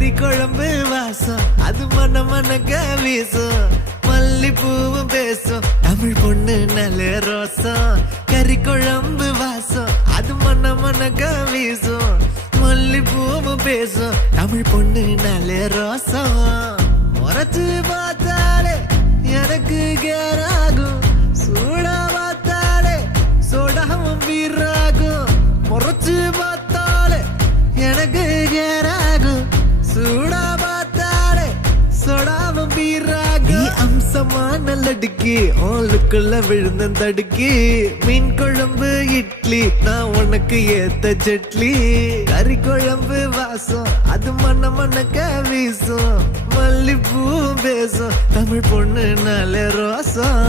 கறி குழம்பு வாசம் அது மன மனக்க வீசும் மல்லிப்பூவும் பேசும் தமிழ் பொண்ணு நல்ல ரோசம் கறி குழம்பு வாசம் அது மன மனக்க வீசும் மல்லிப்பூவும் பேசும் தமிழ் பொண்ணு நல்ல ரோசம் முறைச்சு பார்த்தாலே எனக்கு கேராகும் சூடா பார்த்தாலே சோடாவும் வீராகும் முறைச்சு பார்த்தாலே எனக்கு கேராகும் சூடா பார்த்தாலே சோடாவும் வீராகும் அம்சமான லடுக்கி ஆளுக்குள்ள விழுந்த தடுக்கி மீன் குழம்பு இட்லி நான் உனக்கு ஏத்த சட்லி கறி குழம்பு வாசம் அது மன மனக்க வீசும் மல்லிப்பூ பேசும் தமிழ் பொண்ணு நல்ல ரோசம்